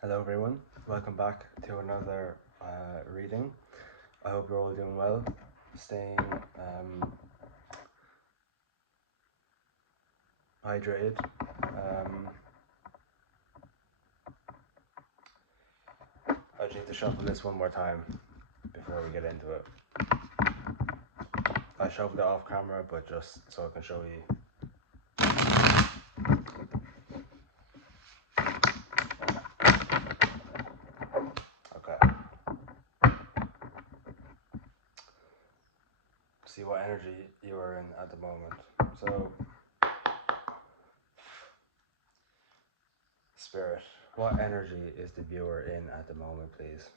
Hello everyone, welcome back to another reading. I hope you're all doing well, staying hydrated. I just need to shuffle this one more time before we get into it. I shuffled it off camera, but just so I can show you. Okay. See what energy you are in at the moment. So, Spirit, what energy is the viewer in at the moment, please?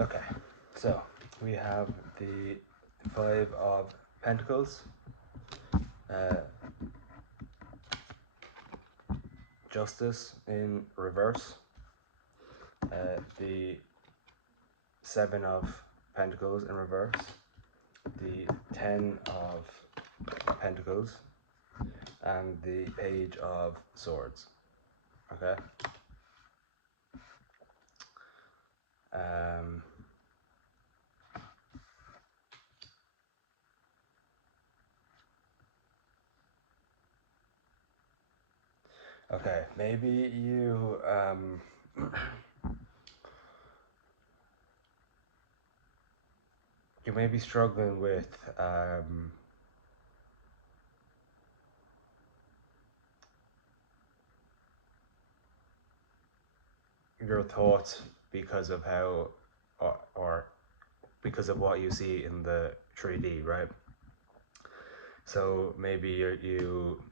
Okay, so we have the Five of Pentacles, Justice in reverse, the Seven of Pentacles in reverse, the Ten of Pentacles, and the Page of Swords. Okay. Okay, maybe you you may be struggling with your thoughts because of how or because of what you see in the 3D, right? So maybe you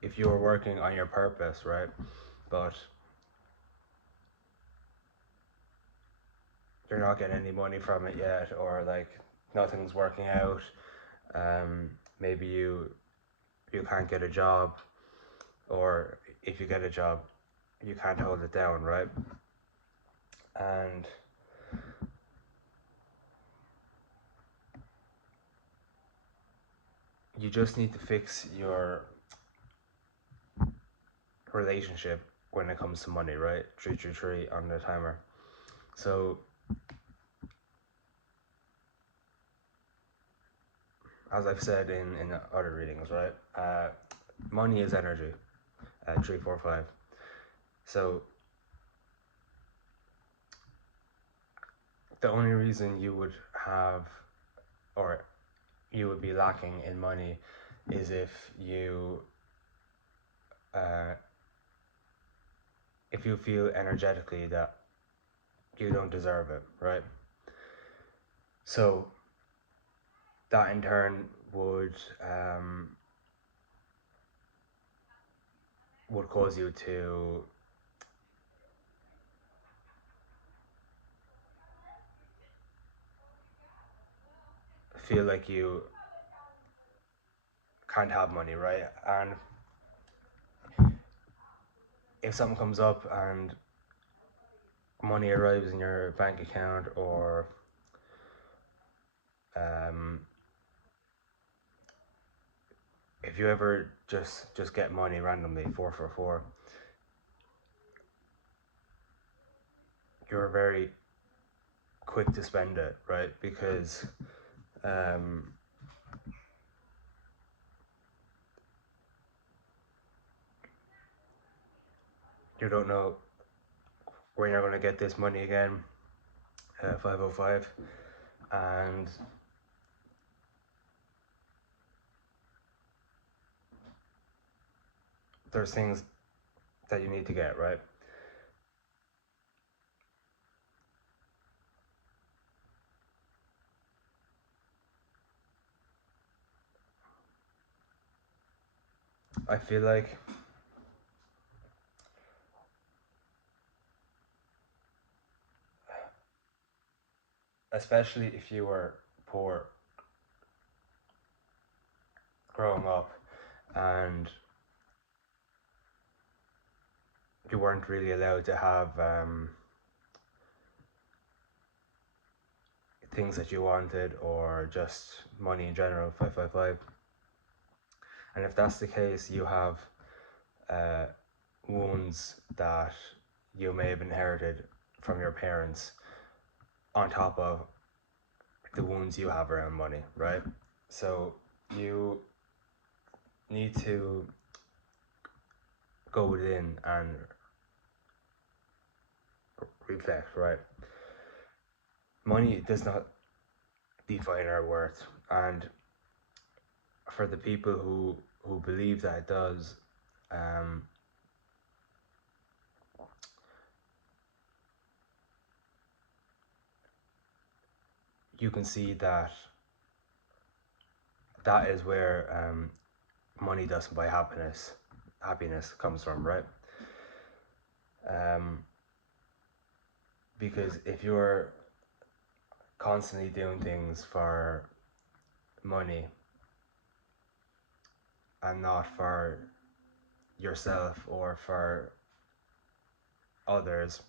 if you were working on your purpose, right, but you're not getting any money from it yet, or like nothing's working out, maybe you can't get a job, or if you get a job you can't hold it down, right? And you just need to fix your relationship when it comes to money, right? 333 on the timer. So as I've said in other readings, right, money is energy, 345. So the only reason you would have, or you would be lacking in money, is if you feel energetically that you don't deserve it, right? So that in turn would cause you to feel like you can't have money, right? And if something comes up and money arrives in your bank account, or if you ever just get money randomly, 444, you're very quick to spend it, right? Because You don't know when you're going to get this money again, 505, and there's things that you need to get, right? I feel like, especially if you were poor growing up and you weren't really allowed to have things that you wanted or just money in general, 555. And if that's the case, you have uh, wounds that you may have inherited from your parents on top of the wounds you have around money, right? So you need to go within and reflect, right? Money does not define our worth, and for the people who believe that it does, um, you can see that that is where money doesn't buy happiness. Happiness comes from, right? Um, because if you're constantly doing things for money and not for yourself or for others,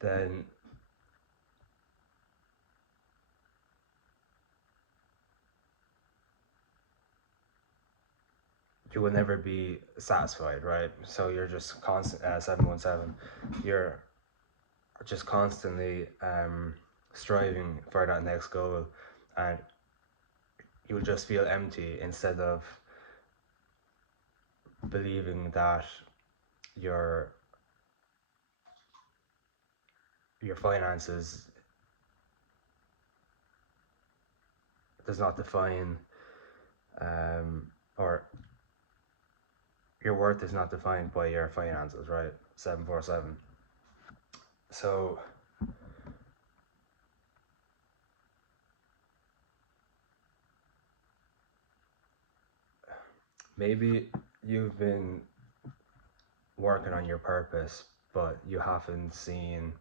then you will never be satisfied, right? So you're just constant 717. You're just constantly striving for that next goal, and you will just feel empty instead of believing that your your finances does not define or your worth is not defined by your finances, right? 747. So maybe you've been working on your purpose, but you haven't seen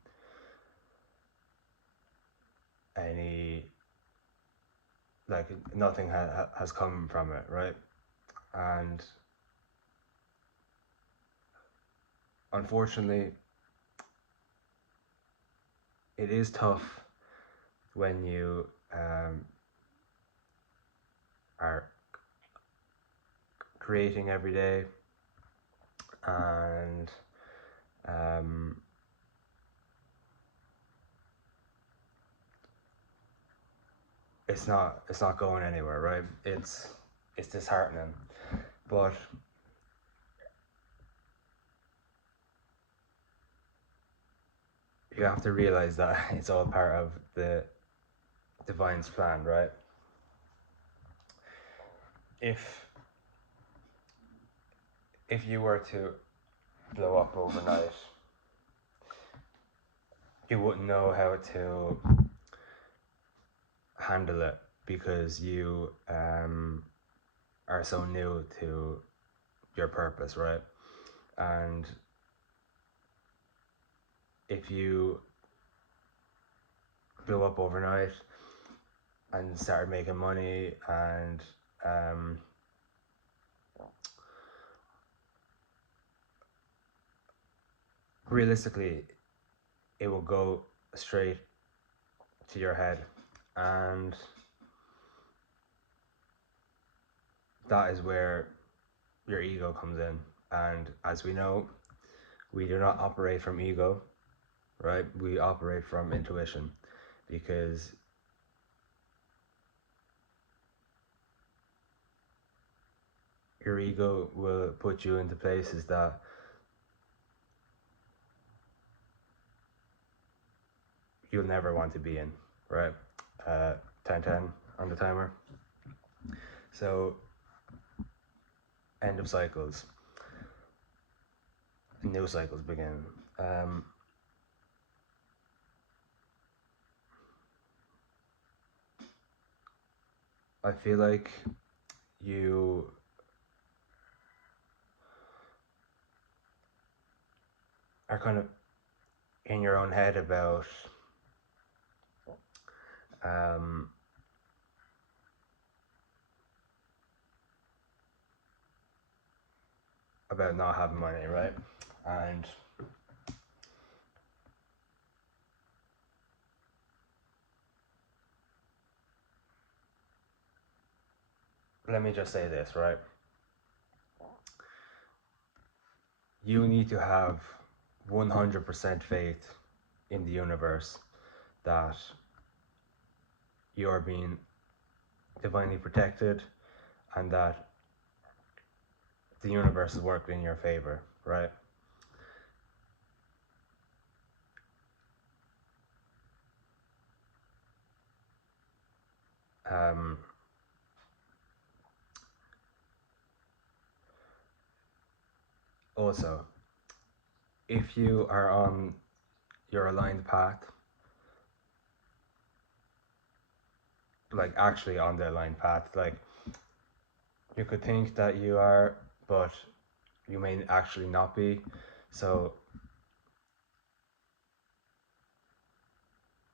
any, like, nothing has come from it, right? And unfortunately, it is tough when you are creating every day and um, it's not going anywhere, right? It's disheartening, but you have to realize that it's all part of the divine's plan, right? If if you were to blow up overnight, you wouldn't know how to handle it because you are so new to your purpose, right? And if you blew up overnight and started making money and realistically it will go straight to your head, and that is where your ego comes in. And as we know, we do not operate from ego, right? We operate from intuition, because your ego will put you into places that you'll never want to be in, right? 10-10 on the timer. So, end of cycles, new cycles begin. I feel like you are kind of in your own head um, about not having money, right? And let me just say this, right? You need to have 100% faith in the universe that you're being divinely protected and that the universe is working in your favor, right? Um, Also, if you are on your aligned path, like actually on the aligned path, like you could think that you are, but you may actually not be. So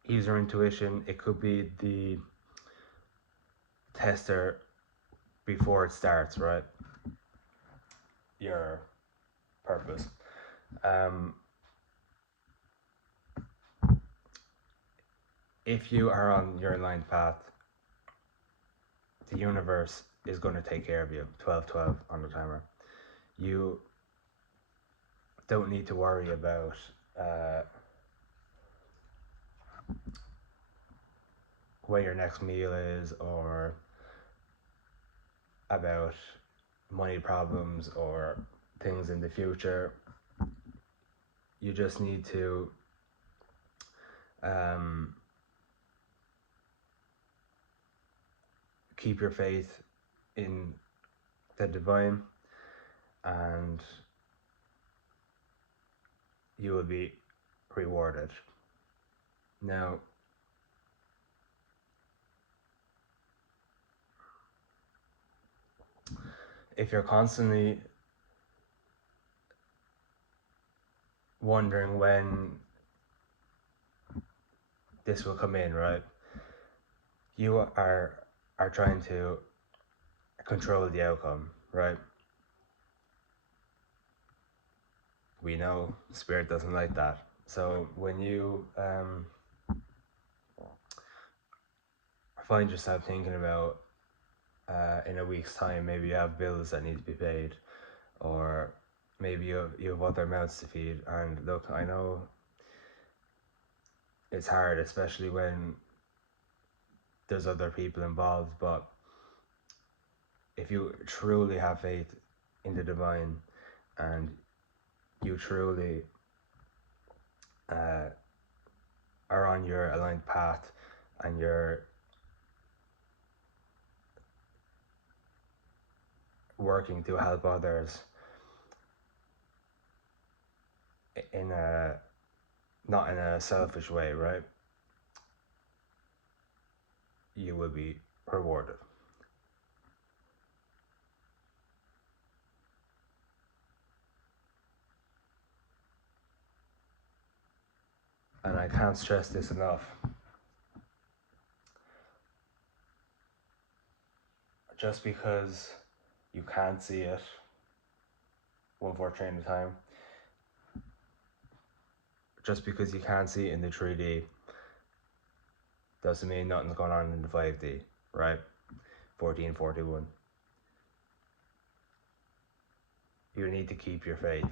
use your intuition. It could be the tester before it starts, right? Your purpose. If you are on your aligned path, the universe is going to take care of you. 12-12 on the timer. You don't need to worry about where your next meal is, or about money problems or things in the future. You just need to keep your faith in the divine, and you will be rewarded. Now, if you're constantly wondering when this will come in, right? You are trying to control the outcome, right? We know spirit doesn't like that. So when you find yourself thinking about in a week's time, maybe you have bills that need to be paid, or maybe you have other mouths to feed. And look, I know it's hard, especially when there's other people involved, but if you truly have faith in the divine and you truly are on your aligned path and you're working to help others in a not in a selfish way, right? You will be rewarded. And I can't stress this enough. Just because you can't see it 1/4 at a time, just because you can't see it in the 3D doesn't mean nothing's going on in the 5D, right? 1441. You need to keep your faith.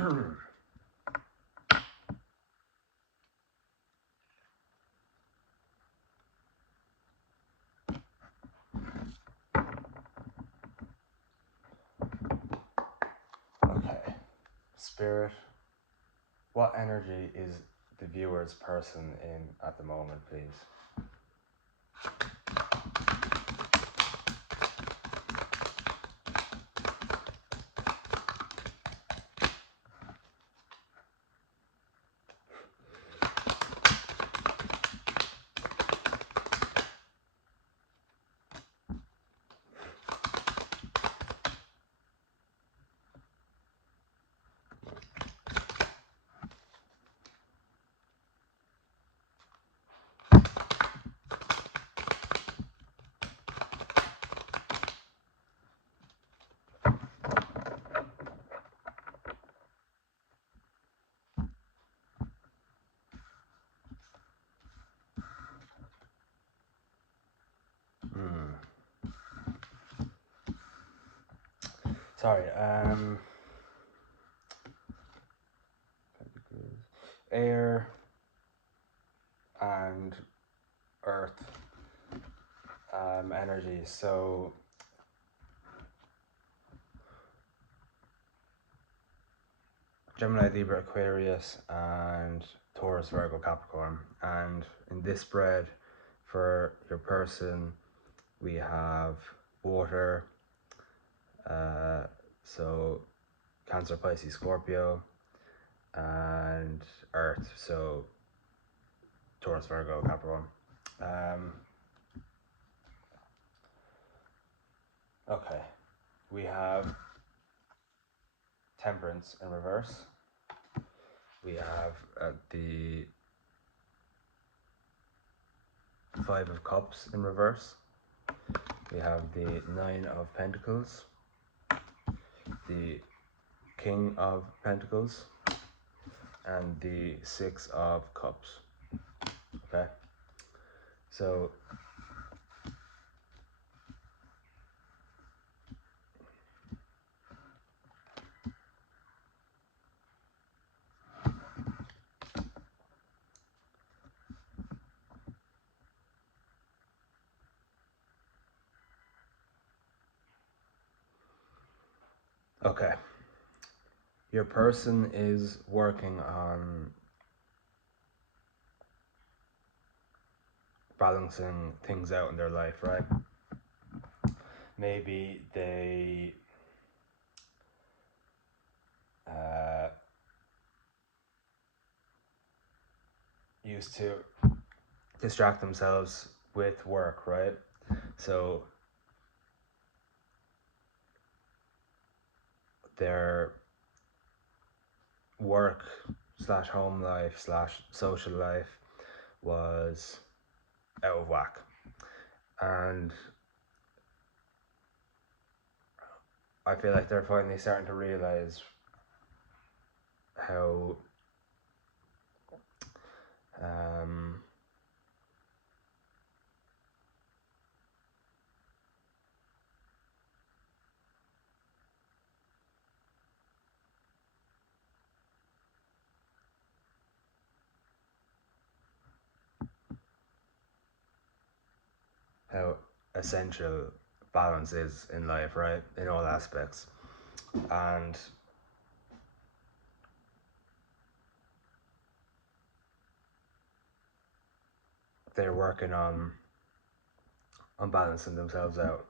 Okay. Spirit, what energy is the viewer's person in at the moment, please? Sorry, air and earth energy. So Gemini, Libra, Aquarius, and Taurus, Virgo, Capricorn. And in this spread for your person, we have water, so Cancer, Pisces, Scorpio, and earth, so Taurus, Virgo, Capricorn. Okay, we have Temperance in reverse. We have the Five of Cups in reverse. We have the Nine of Pentacles, the King of Pentacles, and the Six of Cups. Okay, so okay, your person is working on balancing things out in their life, right? Maybe they used to distract themselves with work, right? So their work slash home life slash social life was out of whack, and I feel like they're finally starting to realize how how essential balance is in life, right? In all aspects. And they're working on balancing themselves out.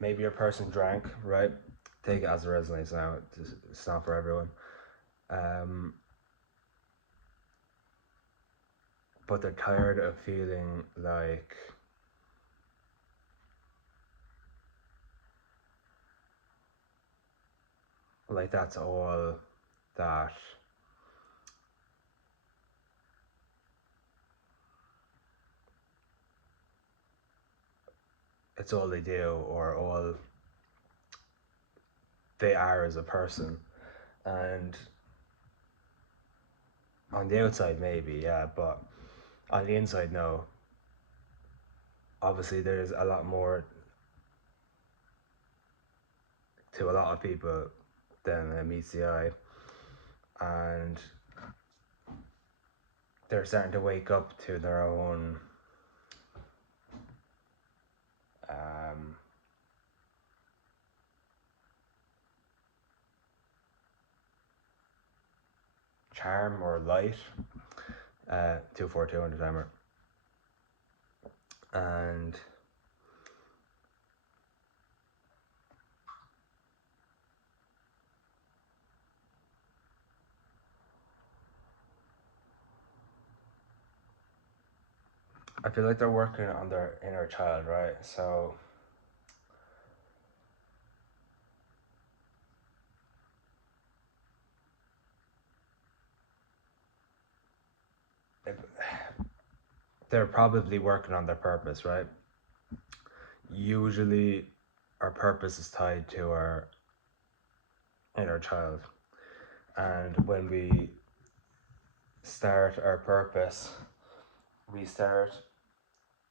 Maybe your person drank, right? Take it as it resonates now. It's not for everyone. But they're tired of feeling like that's all that it's all they do or all they are as a person. And on the outside maybe, yeah, but on the inside, no. Obviously there's a lot more to a lot of people than meets the eye, and they're starting to wake up to their own um, charm or light. 242 on the timer, and I feel like they're working on their inner child, right? So they're probably working on their purpose, right? Usually, our purpose is tied to our inner child, and when we start our purpose, we start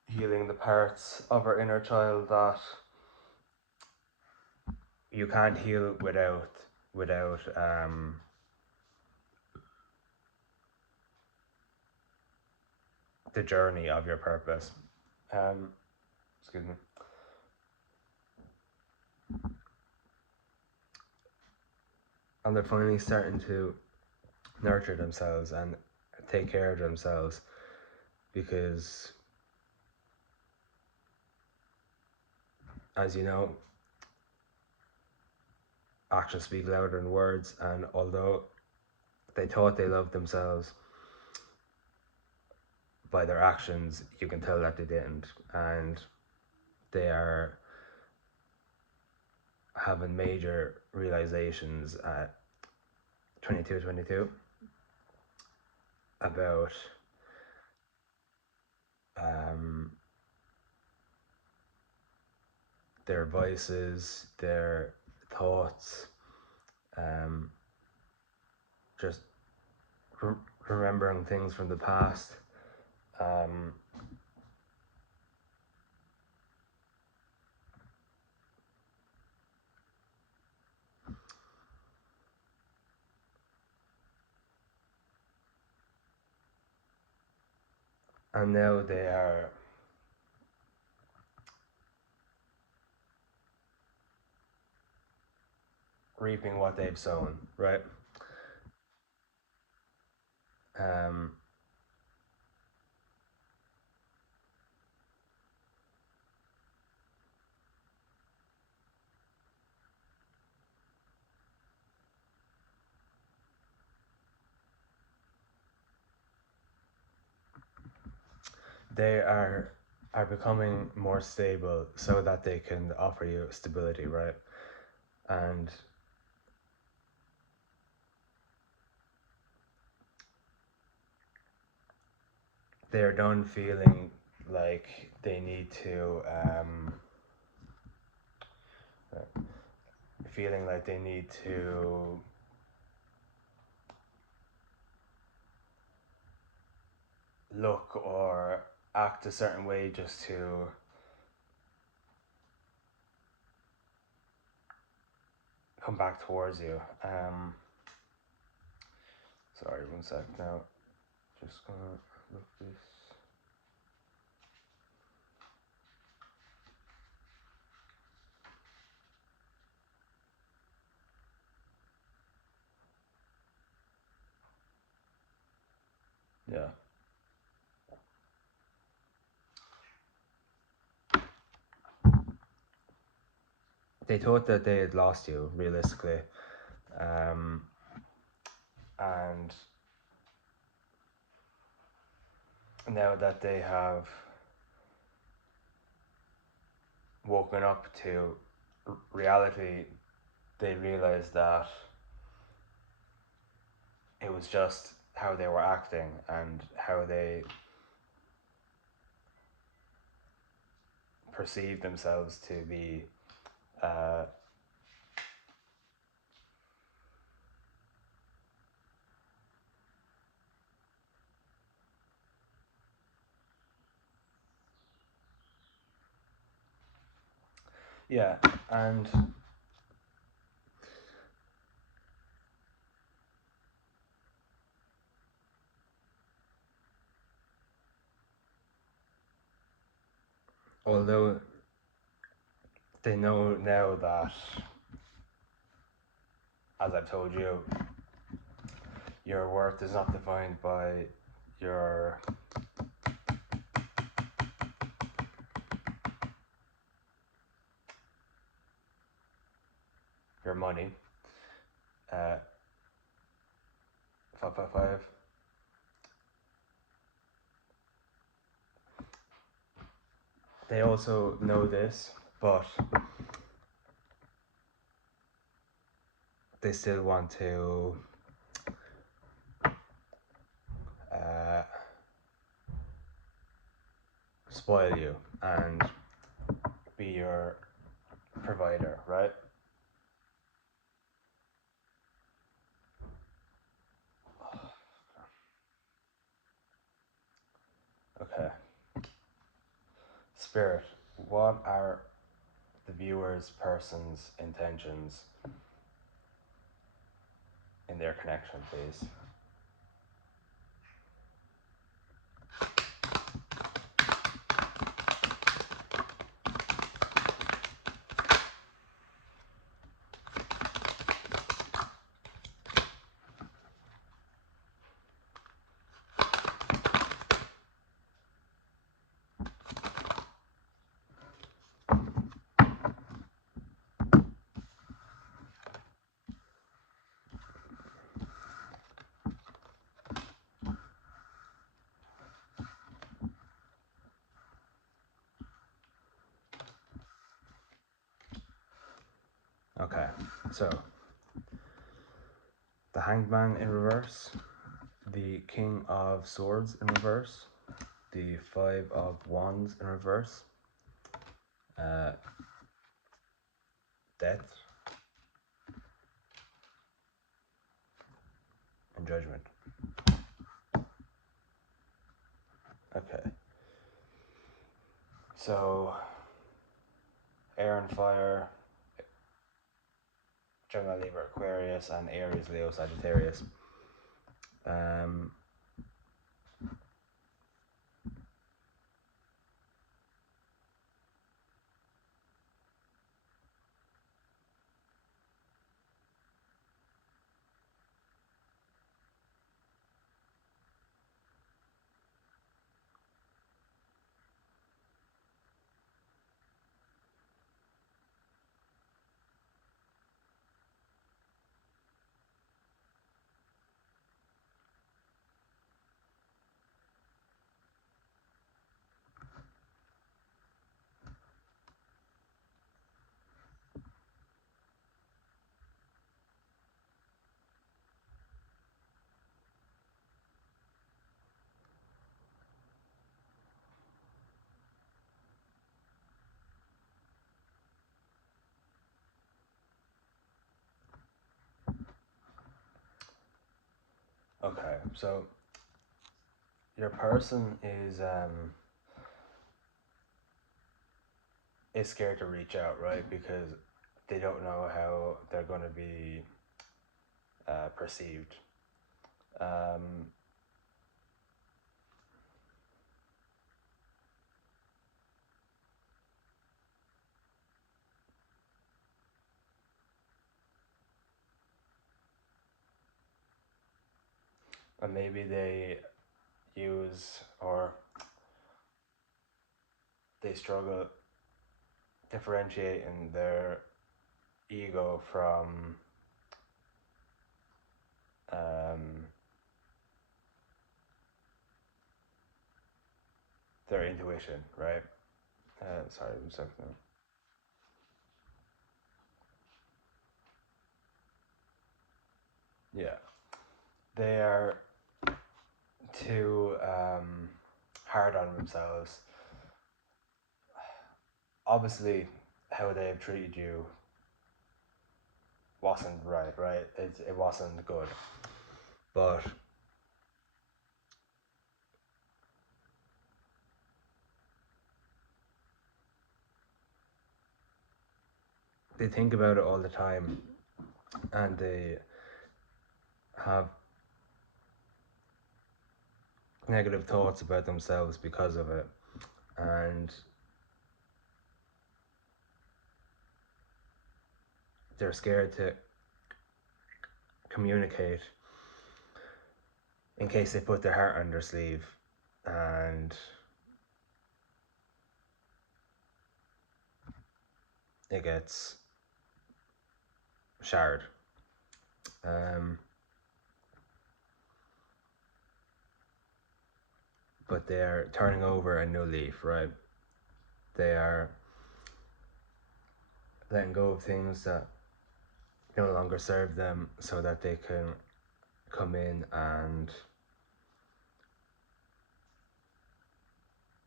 healing the parts of our inner child that you can't heal without the journey of your purpose. Excuse me. And they're finally starting to nurture themselves and take care of themselves, because, as you know, actions speak louder than words, and although they thought they loved themselves, by their actions you can tell that they didn't, and they are having major realizations at 22 about their voices, their thoughts, just remembering things from the past. And now they are reaping what they've sown, right? They are becoming more stable so that they can offer you stability, right? And they're done feeling like they need to look or act a certain way just to come back towards you. Sorry, 1 sec now. Just gonna look this. Yeah. They thought that they had lost you, realistically. And now that they have woken up to reality, they realize that it was just how they were acting and how they perceived themselves to be yeah, and although they know now that, as I've told you, your worth is not defined by your money. 555. They also know this, but they still want to uh, spoil you and be your provider, right? Okay. Spirit, what are the viewer's person's intentions in their connection, please? Okay, so the Hanged Man in reverse, the King of Swords in reverse, the Five of Wands in reverse, uh, Death, and Judgment. Okay. So, Air and Fire, Gemini, Libra, Aquarius, and Aries, Leo, Sagittarius. Okay, so your person is scared to reach out, right? Because they don't know how they're going to be perceived. Um, and maybe they use or they struggle differentiating their ego from um, their intuition, right? Sorry, one second. Yeah, they are too hard on themselves. Obviously, how they've treated you wasn't right, right? It wasn't good. But they think about it all the time and they have negative thoughts about themselves because of it. And they're scared to communicate in case they put their heart on their sleeve and it gets shattered. But they're turning over a new leaf, right? They are letting go of things that no longer serve them so that they can come in and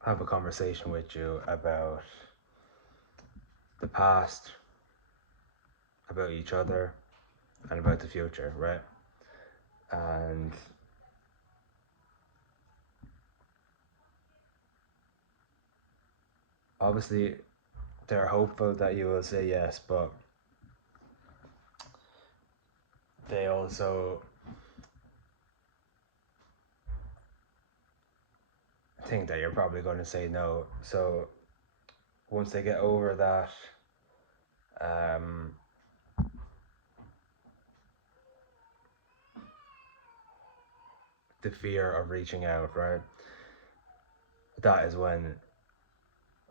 have a conversation with you about the past, about each other, and about the future, right? And obviously they're hopeful that you will say yes, but they also think that you're probably going to say no. So once they get over that, the fear of reaching out, right? That is when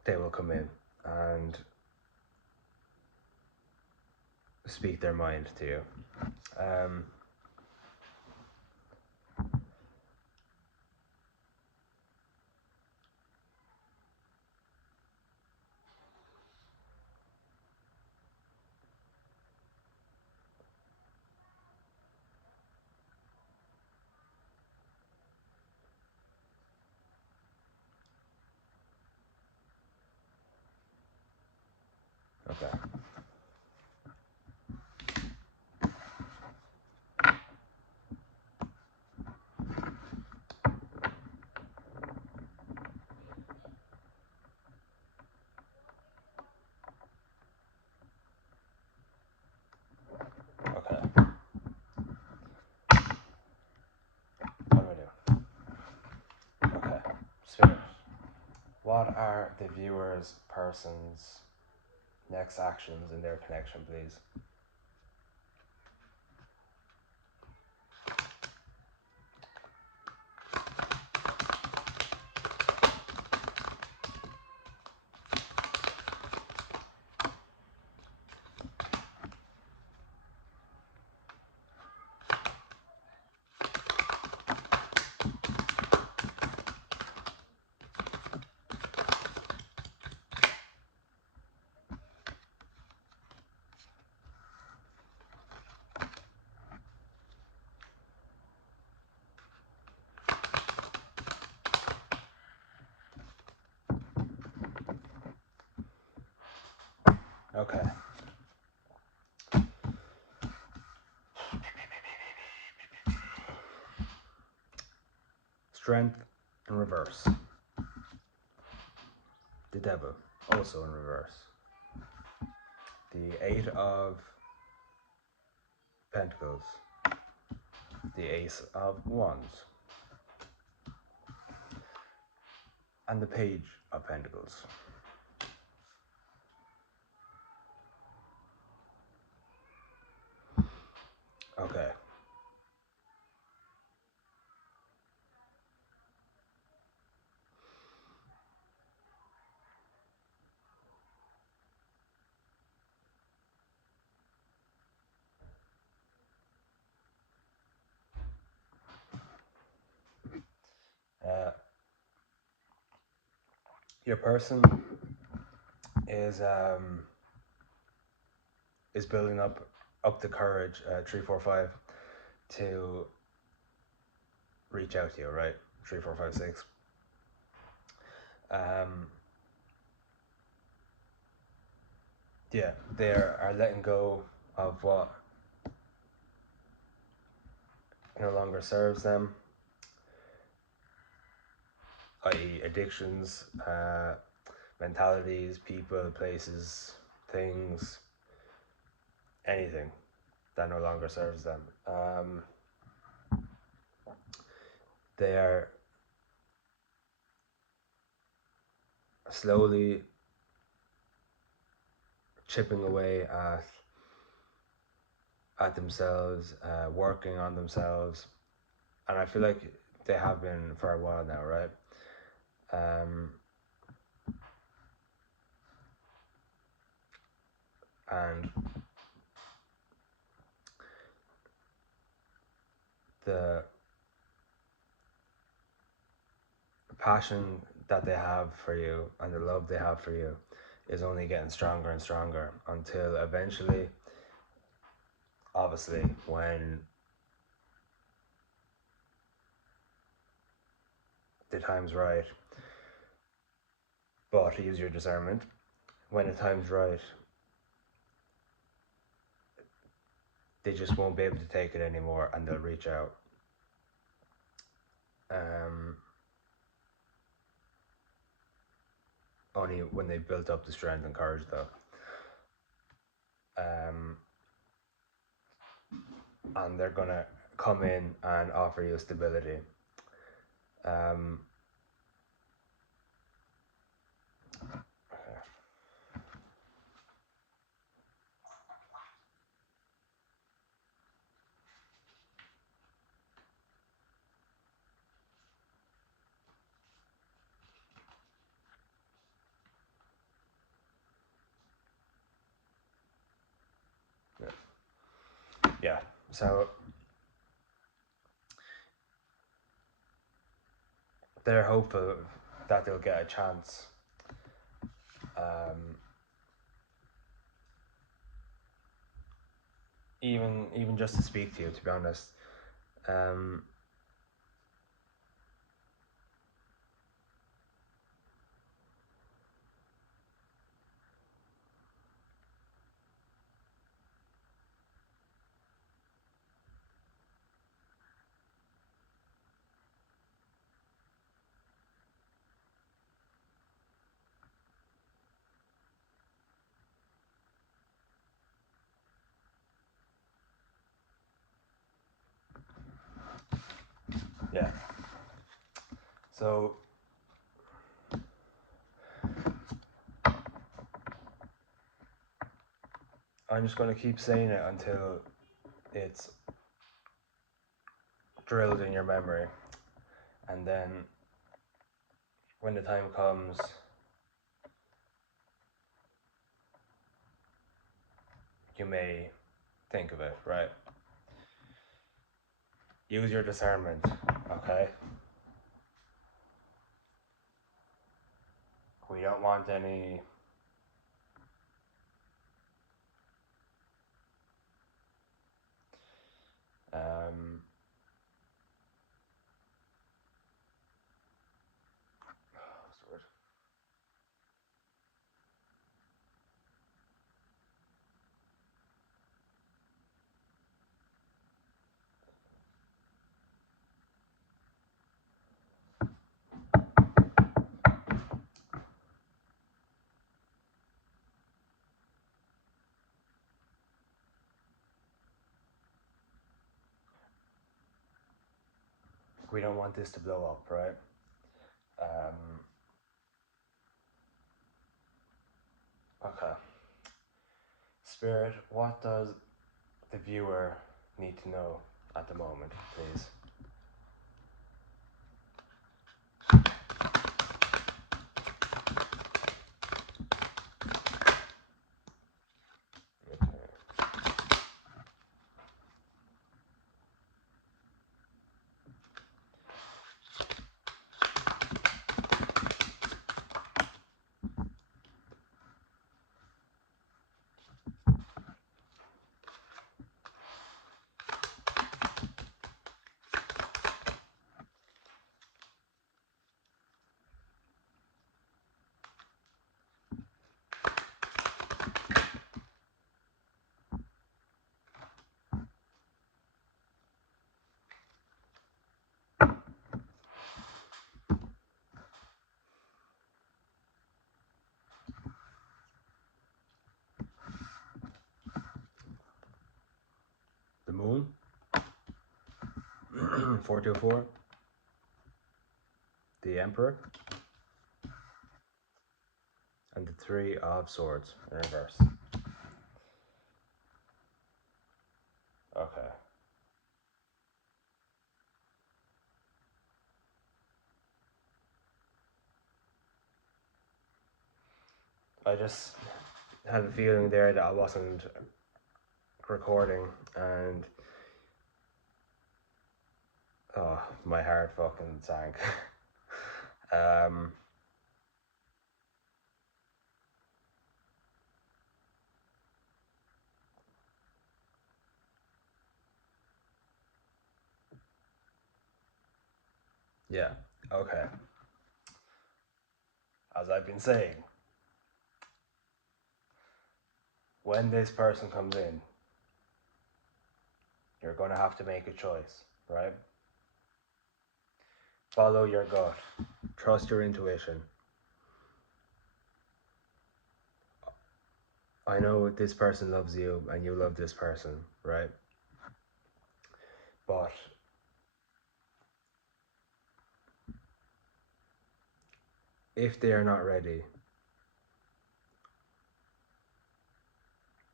they will come in and speak their mind to you. Okay. Okay. What do I do? Okay. Spirit. What are the viewer's person's next actions in their connection, please? Okay. Strength in reverse. The devil, also in reverse. The Eight of Pentacles. The Ace of Wands. And the Page of Pentacles. Okay. Your person is building up the courage, 345, to reach out to you, right? 3456. Yeah, they are letting go of what no longer serves them, i.e., addictions, mentalities, people, places, things, anything that no longer serves them. They are slowly chipping away at at themselves, working on themselves, and I feel like they have been for a while now, right? Um, and the passion that they have for you and the love they have for you is only getting stronger and stronger until eventually, obviously, when the time's right, but use your discernment. When the time's right, they just won't be able to take it anymore and they'll reach out. Um, Only when they've built up the strength and courage, though. Um, and they're gonna come in and offer you stability. Um, yeah, so they're hopeful that they'll get a chance. Um, even just to speak to you, to be honest. Um, yeah. So I'm just going to keep saying it until it's drilled in your memory, and then when the time comes, you may think of it, right? Use your discernment, okay? We don't want any um, what's the word? We don't want this to blow up, right? Um, okay. Spirit, what does the viewer need to know at the moment, please? Okay. The moon, 424, the emperor, and the three of swords in reverse. I just had a feeling there that I wasn't recording, and oh, my heart fucking sank. um, yeah, okay. As I've been saying, when this person comes in, you're gonna have to make a choice, right? Follow your gut, trust your intuition. I know this person loves you and you love this person, right? But if they are not ready,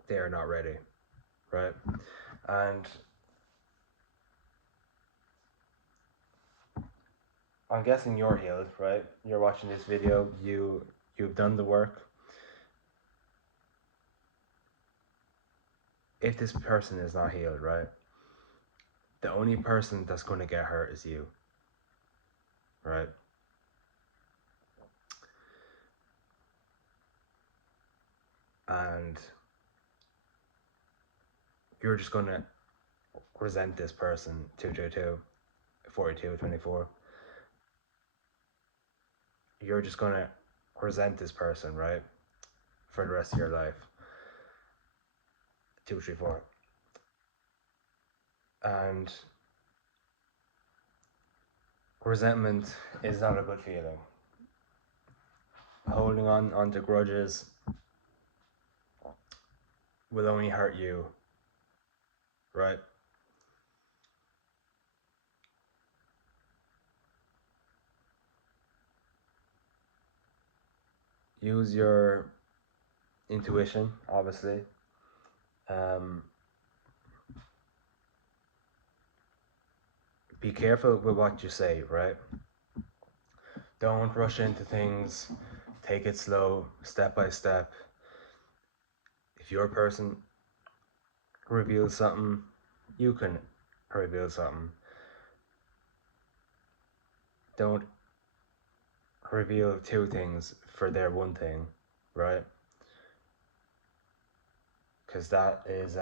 they are not ready, right? And I'm guessing you're healed, right? You're watching this video, you've done the work. If this person is not healed, right? The only person that's going to get hurt is you, right? And you're just going to resent this person 222 42 24. You're just going to resent this person, right? For the rest of your life. 234. And resentment is not a good feeling. Holding on onto grudges will only hurt you, right? Use your intuition, obviously. Um, be careful with what you say, right? Don't rush into things. Take it slow, step by step. If your person reveals something, you can reveal something. Don't reveal two things for their one thing, right? Because that is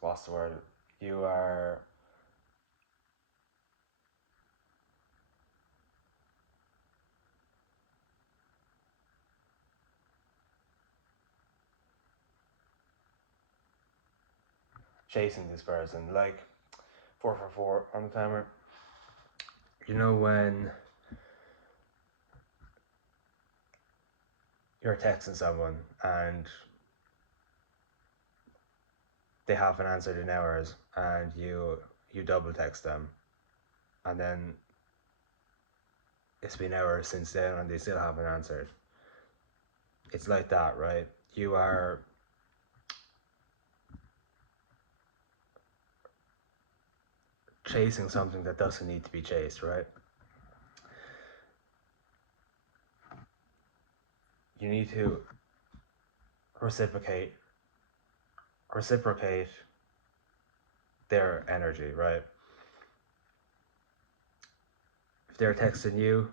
what's the word? You are chasing this person, like 444 on the timer. You know when you're texting someone and they haven't answered in hours, and you double text them, and then it's been hours since then and they still haven't answered. It's like that, right? You are chasing something that doesn't need to be chased, right? You need to reciprocate their energy, right? If they're texting you,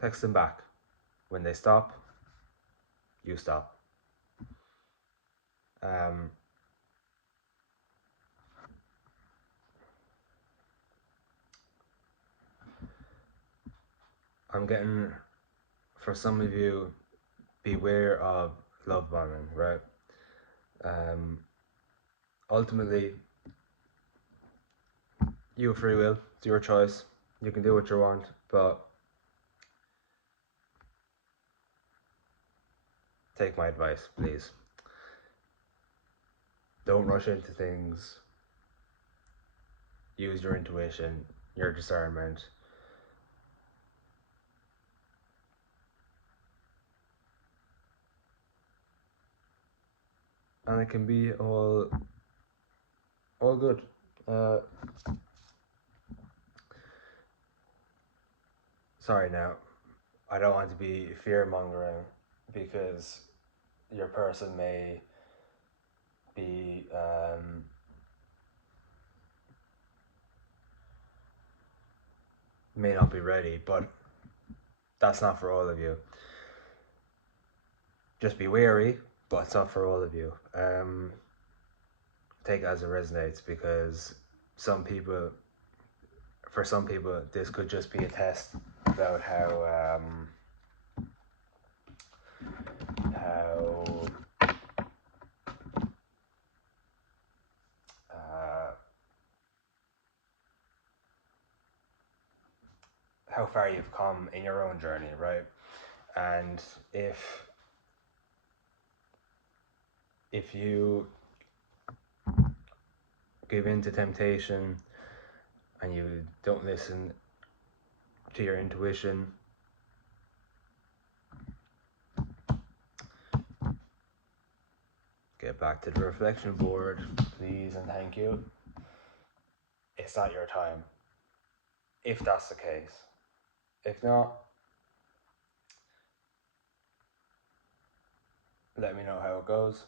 text them back. When they stop, you stop. um I'm getting, for some of you, beware of love bombing, right? um Ultimately, you have free will, it's your choice, you can do what you want, but take my advice, please. Don't rush into things. Use your intuition, your discernment. and it can be all good. Uh, Sorry now, I don't want to be fear mongering because your person be may not be ready, but that's not for all of you. Just be wary, but it's not for all of you. Take it as it resonates because some people, for some people, this could just be a test about how uh, how far you've come in your own journey, right? And if you give in to temptation and you don't listen to your intuition, get back to the reflection board, please and thank you. It's not your time, if that's the case. If not, let me know how it goes.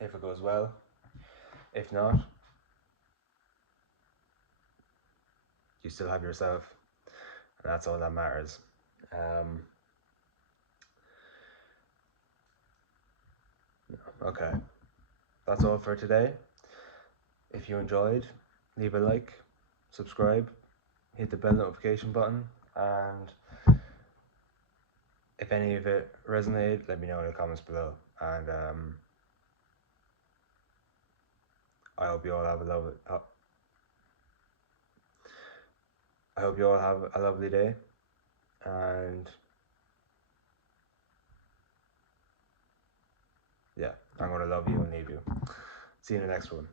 If it goes well, if not, you still have yourself. And that's all that matters. Um, okay, that's all for today. If you enjoyed, leave a like, subscribe, hit the bell notification button, and if any of it resonated, let me know in the comments below. And I hope you all have a lovely. I hope you all have a lovely day, and yeah, I'm gonna love you and leave you. See you in the next one.